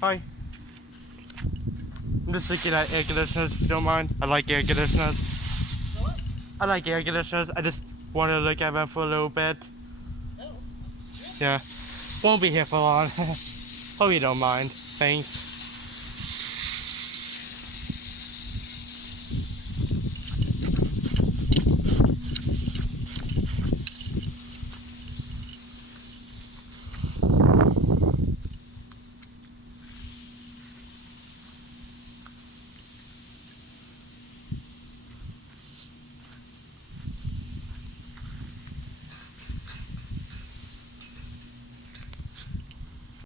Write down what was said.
Hi. I'm just looking at air conditioners, if you don't mind. I like air conditioners. What? I like air conditioners. I just want to look at them for a little bit. Oh. Yeah. Won't be here for long. Hope you don't mind. Thanks.